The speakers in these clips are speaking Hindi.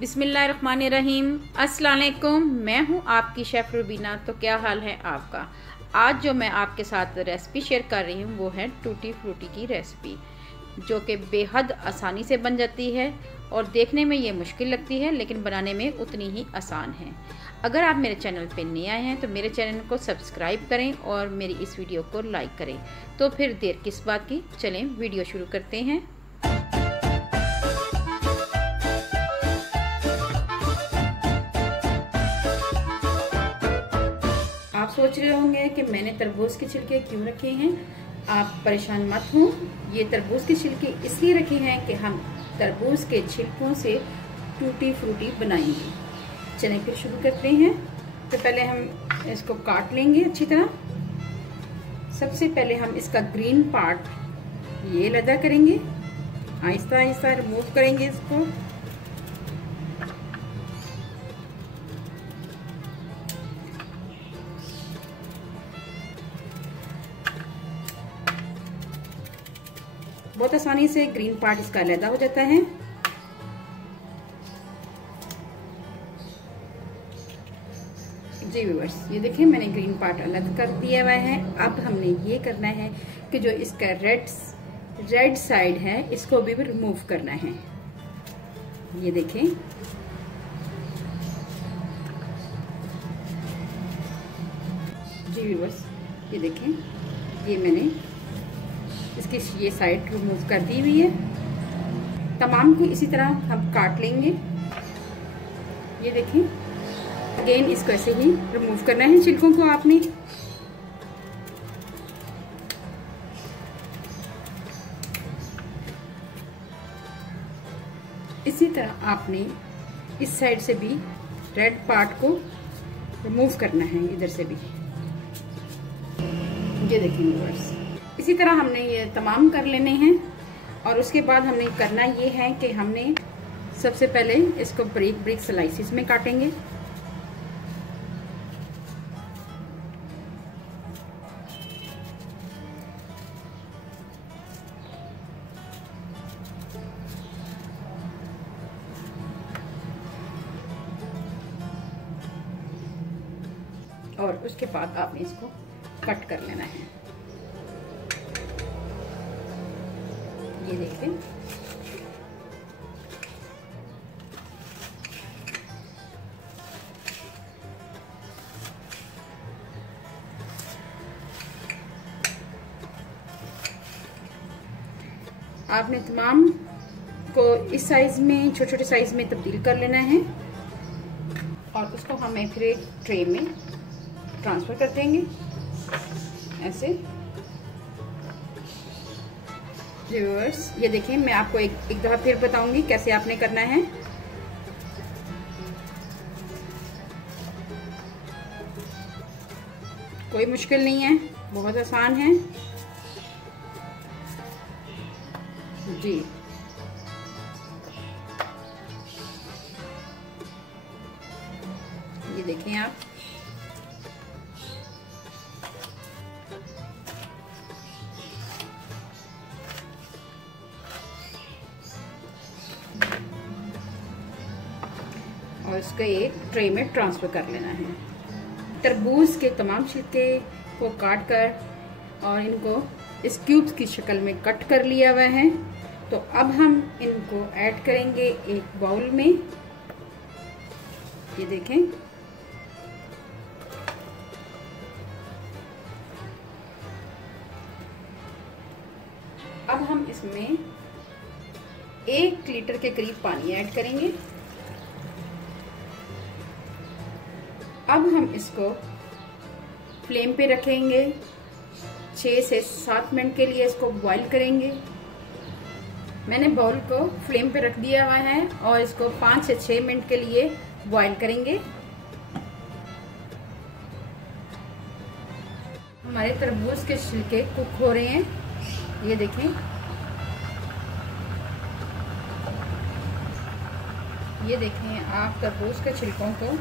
बिस्मिल्लाहिर्रहमानिर्रहीम। अस्सलाम वालेकुम। मैं हूं आपकी शेफ़ रुबीना। तो क्या हाल है आपका। आज जो मैं आपके साथ रेसिपी शेयर कर रही हूं वो है टूटी फ्रूटी की रेसिपी, जो कि बेहद आसानी से बन जाती है और देखने में ये मुश्किल लगती है लेकिन बनाने में उतनी ही आसान है। अगर आप मेरे चैनल पे नए आए हैं तो मेरे चैनल को सब्सक्राइब करें और मेरी इस वीडियो को लाइक करें। तो फिर देर किस बात की, चलें वीडियो शुरू करते हैं। आप सोच रहे होंगे कि मैंने तरबूज के छिलके क्यों रखे हैं। आप परेशान मत हो, ये तरबूज के छिलके इसलिए रखे हैं कि हम तरबूज के छिलकों से टूटी फ्रूटी बनाएंगे। चलें फिर शुरू करते हैं। तो पहले हम इसको काट लेंगे अच्छी तरह। सबसे पहले हम इसका ग्रीन पार्ट ये लदा करेंगे, आहिस्ता आहिस्ता रिमूव करेंगे इसको। बहुत आसानी से ग्रीन पार्ट इसका अलग हो जाता है। जी व्यूअर्स, ये देखिए मैंने ग्रीन पार्ट अलग कर दिया हुआ है। अब हमने ये करना है कि जो इसका रेड साइड है इसको भी रिमूव करना है। ये देखें, जी व्यूअर्स, ये देखें, ये मैंने इसकी ये साइड रिमूव कर दी हुई है। तमाम को इसी तरह हम काट लेंगे। ये देखिए, अगेन इसको ऐसे ही रिमूव करना है छिलकों को आपने। इसी तरह आपने इस साइड से भी रेड पार्ट को रिमूव करना है, इधर से भी। ये देखिए व्यूअर्स, इसी तरह हमने ये तमाम कर लेने हैं। और उसके बाद हमने करना ये है कि हमने सबसे पहले इसको ब्रिक ब्रिक स्लाइसिस में काटेंगे। और उसके बाद आपने इसको कट कर लेना है। ये देखें, आपने तमाम को इस साइज में, छोटे छोटे साइज में तब्दील कर लेना है। और उसको हमें फिर एक ट्रे में ट्रांसफर कर देंगे ऐसे। व्यूअर्स, ये देखें, मैं आपको एक दफा फिर बताऊंगी कैसे आपने करना है। कोई मुश्किल नहीं है, बहुत आसान है जी। ये देखें आप, और इसको एक ट्रे में ट्रांसफर कर लेना है। तरबूज के तमाम छिलके को काट कर और इनको इस क्यूब्स की शक्ल में कट कर लिया हुआ है। तो अब हम इनको ऐड करेंगे एक बाउल में। ये देखें, अब हम इसमें 1 लीटर के करीब पानी ऐड करेंगे। अब हम इसको फ्लेम पे रखेंगे, 6 से 7 मिनट के लिए इसको बॉईल करेंगे। मैंने बाउल को फ्लेम पे रख दिया हुआ है और इसको 5 से 6 मिनट के लिए बॉईल करेंगे। हमारे तरबूज के छिलके कुक हो रहे हैं। ये देखें, ये देखें आप, तरबूज के छिलकों को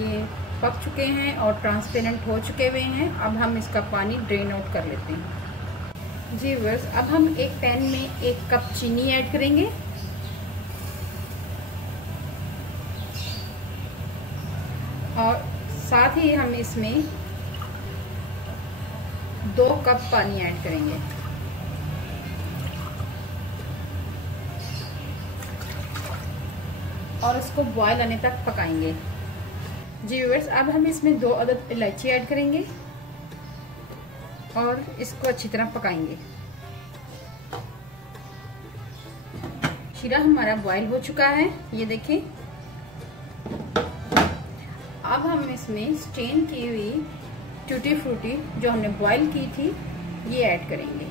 ये पक चुके हैं और ट्रांसपेरेंट हो चुके हुए हैं। अब हम इसका पानी ड्रेन आउट कर लेते हैं। जी व्यूअर्स, अब हम एक पैन में 1 कप चीनी ऐड करेंगे। और साथ ही हम इसमें 2 कप पानी ऐड करेंगे। और इसको बॉयल आने तक पकाएंगे। जी व्यूअर्स, अब हम इसमें 2 अदद इलायची ऐड करेंगे और इसको अच्छी तरह पकाएंगे। शीरा हमारा बॉयल हो चुका है, ये देखें। अब हम इसमें स्टेन की हुई टूटी फ्रूटी जो हमने बॉयल की थी ये ऐड करेंगे।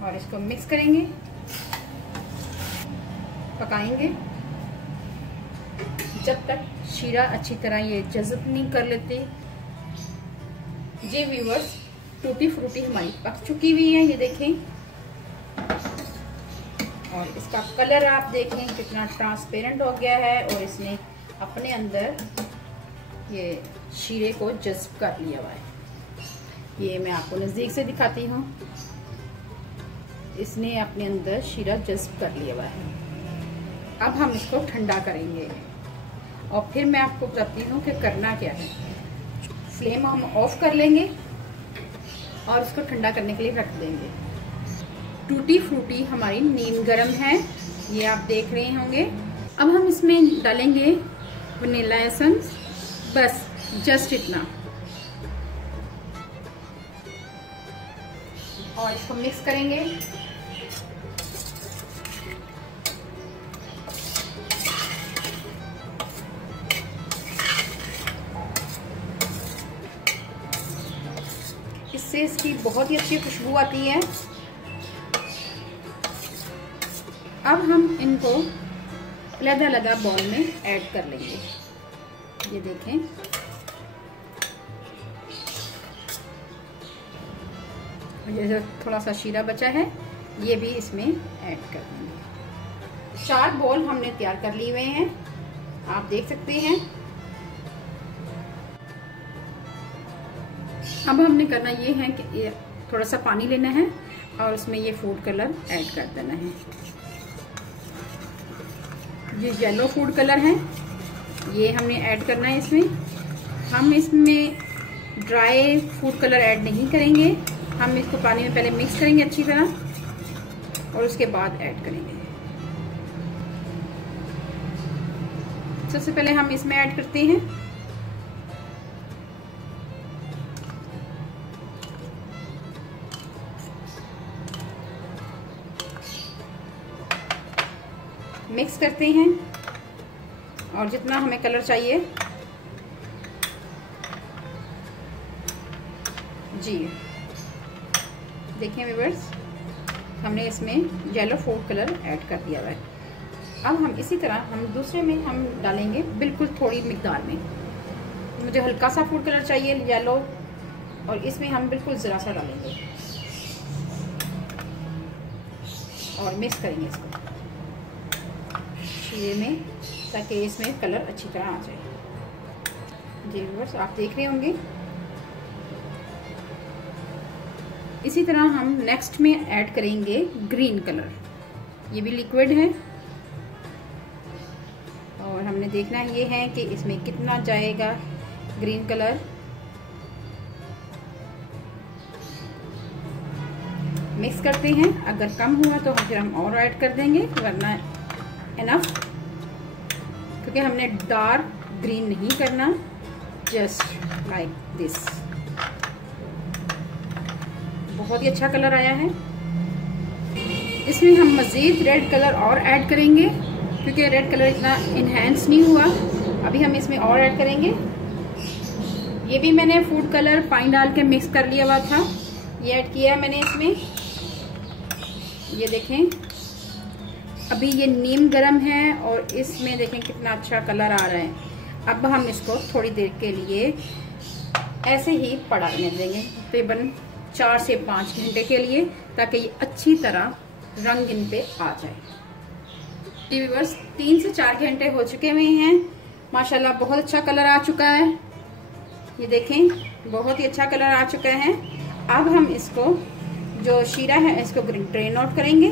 और इसको मिक्स करेंगे, पकाएंगे जब तक शीरा अच्छी तरह ये जज़ब नहीं कर लेते। जी व्यूअर्स, टूटी फ्रूटी हमारी पक चुकी हुई है, ये देखें। और इसका कलर आप देखें कितना ट्रांसपेरेंट हो गया है और इसने अपने अंदर ये शीरे को जज़ब कर लिया हुआ है। ये मैं आपको नज़दीक से दिखाती हूँ, इसने अपने अंदर शीरा जज़ब कर लिया हुआ है। अब हम इसको ठंडा करेंगे और फिर मैं आपको बताती हूँ कि करना क्या है। फ्लेम हम ऑफ कर लेंगे और इसको ठंडा करने के लिए रख देंगे। टूटी फ्रूटी हमारी नीम गरम है, ये आप देख रहे होंगे। अब हम इसमें डालेंगे वनीला एसेंस, बस जस्ट इतना, और इसको मिक्स करेंगे। इससे इसकी बहुत ही अच्छी खुशबू आती है। अब हम इनको अलग-अलग बॉल में ऐड कर लेंगे, ये देखें। जैसे थोड़ा सा शीरा बचा है ये भी इसमें ऐड कर देंगे। 4 बॉल हमने तैयार कर लिए हुए हैं, आप देख सकते हैं। अब हमने करना ये है कि ये थोड़ा सा पानी लेना है और उसमें ये फूड कलर ऐड कर देना है। ये येलो फूड कलर है, ये हमने ऐड करना है इसमें। हम इसमें ड्राई फूड कलर ऐड नहीं करेंगे, हम इसको पानी में पहले मिक्स करेंगे अच्छी तरह और उसके बाद ऐड करेंगे। सबसे पहले हम इसमें ऐड करते हैं मिक्स करते हैं और जितना हमें कलर चाहिए जी देखिए व्यूअर्स, हमने इसमें येलो फूड कलर ऐड कर दिया है। अब हम इसी तरह हम दूसरे में हम डालेंगे बिल्कुल थोड़ी मिकदार में। मुझे हल्का सा फूड कलर चाहिए येलो, और इसमें हम बिल्कुल ज़रा सा डालेंगे और मिक्स करेंगे इसको शीरे में, ताकि इसमें कलर अच्छी तरह आ जाए। जी व्यूअर्स, आप देख रहे होंगे। इसी तरह हम नेक्स्ट में ऐड करेंगे ग्रीन कलर, ये भी लिक्विड है और हमने देखना ये है कि इसमें कितना जाएगा ग्रीन कलर। मिक्स करते हैं, अगर कम हुआ तो फिर हम और ऐड कर देंगे, वरना इनफ, क्योंकि हमने डार्क ग्रीन नहीं करना, जस्ट लाइक दिस। बहुत ही अच्छा कलर आया है। इसमें हम मज़ीद रेड कलर और ऐड करेंगे, क्योंकि रेड कलर इतना इन्हेंस नहीं हुआ। अभी हम इसमें और ऐड करेंगे। ये भी मैंने फूड कलर पानी डाल के मिक्स कर लिया हुआ था, ये ऐड किया है मैंने इसमें। ये देखें, अभी ये नीम गरम है और इसमें देखें कितना अच्छा कलर आ रहा है। अब हम इसको थोड़ी देर के लिए ऐसे ही पड़ा रहने देंगे, तकरीबन 4 से 5 घंटे के लिए, ताकि ये अच्छी तरह रंग इन पे आ जाए। व्यूअर्स, 3 से 4 घंटे हो चुके हुए हैं। माशाल्लाह बहुत अच्छा कलर आ चुका है, ये देखें बहुत ही अच्छा कलर आ चुका है। अब हम इसको जो शीरा है इसको ड्रेन आउट करेंगे।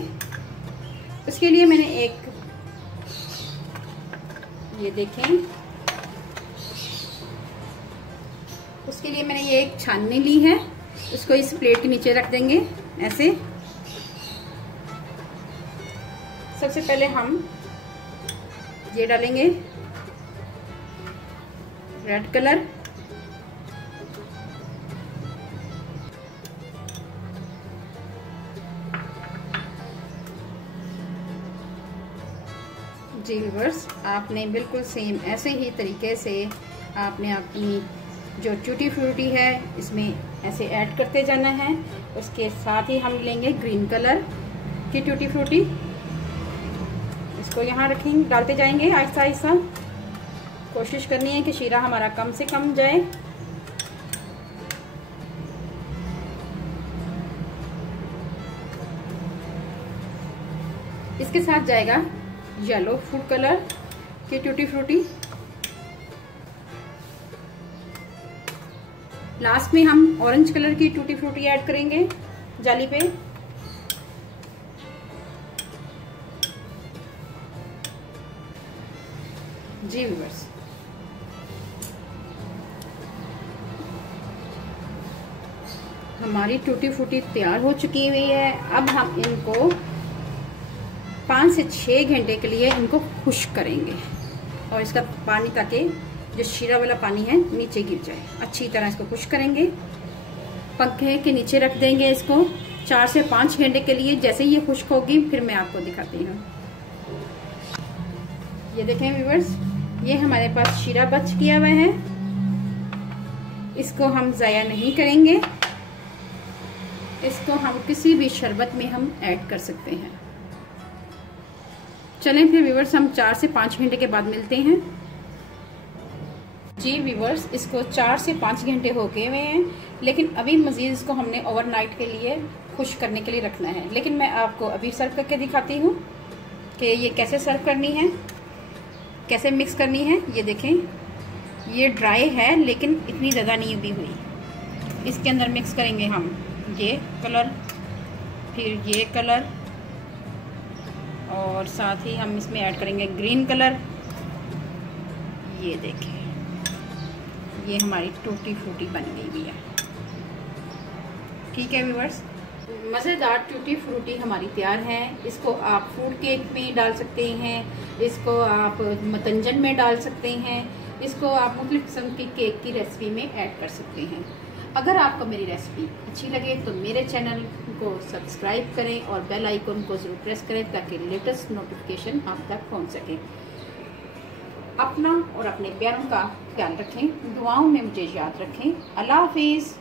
उसके लिए मैंने ये देखें, उसके लिए मैंने ये एक छाननी ली है, उसको इस प्लेट के नीचे रख देंगे ऐसे। सबसे पहले हम ये डालेंगे रेड कलर, जी व्यूअर्स, आपने बिल्कुल सेम ऐसे ही तरीके से आपने अपनी जो टूटी फ्रूटी है इसमें ऐसे ऐड करते जाना है। उसके साथ ही हम लेंगे ग्रीन कलर की टूटी फ्रूटी, इसको यहाँ रखेंगे, डालते जाएंगे आहिस्ता आहिस्ता। कोशिश करनी है कि शीरा हमारा कम से कम जाए। इसके साथ जाएगा येलो फूड कलर की टूटी फ्रूटी। लास्ट में हम ऑरेंज कलर की टूटी फ्रूटी ऐड करेंगे जाली पे। जी व्यूअर्स, हमारी टूटी फ्रूटी तैयार हो चुकी हुई है। अब हम इनको 5 से 6 घंटे के लिए इनको खुश्क करेंगे और इसका पानी, ताकि जो शीरा वाला पानी है नीचे गिर जाए। अच्छी तरह इसको खुश्क करेंगे, पंखे के नीचे रख देंगे इसको 4 से 5 घंटे के लिए। जैसे ही ये खुश्क होगी फिर मैं आपको दिखाती हूँ। ये देखें व्यूअर्स, ये हमारे पास शीरा बच गया हुआ है, इसको हम ज़ाया नहीं करेंगे। इसको हम किसी भी शरबत में हम ऐड कर सकते हैं। चलें फिर व्यूअर्स, हम 4 से 5 घंटे के बाद मिलते हैं। जी व्यूअर्स, इसको 4 से 5 घंटे हो गए हुए हैं, लेकिन अभी मज़ीद इसको हमने ओवरनाइट के लिए खुश्क करने के लिए रखना है। लेकिन मैं आपको अभी सर्व करके दिखाती हूँ कि ये कैसे सर्व करनी है, कैसे मिक्स करनी है। ये देखें, ये ड्राई है लेकिन इतनी ज़्यादा नहीं उबी हुई। इसके अंदर मिक्स करेंगे हम ये कलर, फिर ये कलर, और साथ ही हम इसमें ऐड करेंगे ग्रीन कलर। ये देखें, ये हमारी टूटी फ्रूटी बन गई हुई है। ठीक है व्यूअर्स, मज़ेदार टूटी फ्रूटी हमारी तैयार है। इसको आप फ्रूट केक में डाल सकते हैं, इसको आप मतंजन में डाल सकते हैं, इसको आप मुख्तलिफ किस्म की केक की रेसिपी में ऐड कर सकते हैं। अगर आपको मेरी रेसिपी अच्छी लगे तो मेरे चैनल को सब्सक्राइब करें और बेल आइकन को ज़रूर प्रेस करें ताकि लेटेस्ट नोटिफिकेशन आप तक पहुंच सके। अपना और अपने प्यारों का ख्याल रखें, दुआओं में मुझे याद रखें। अल्लाह हाफिज़।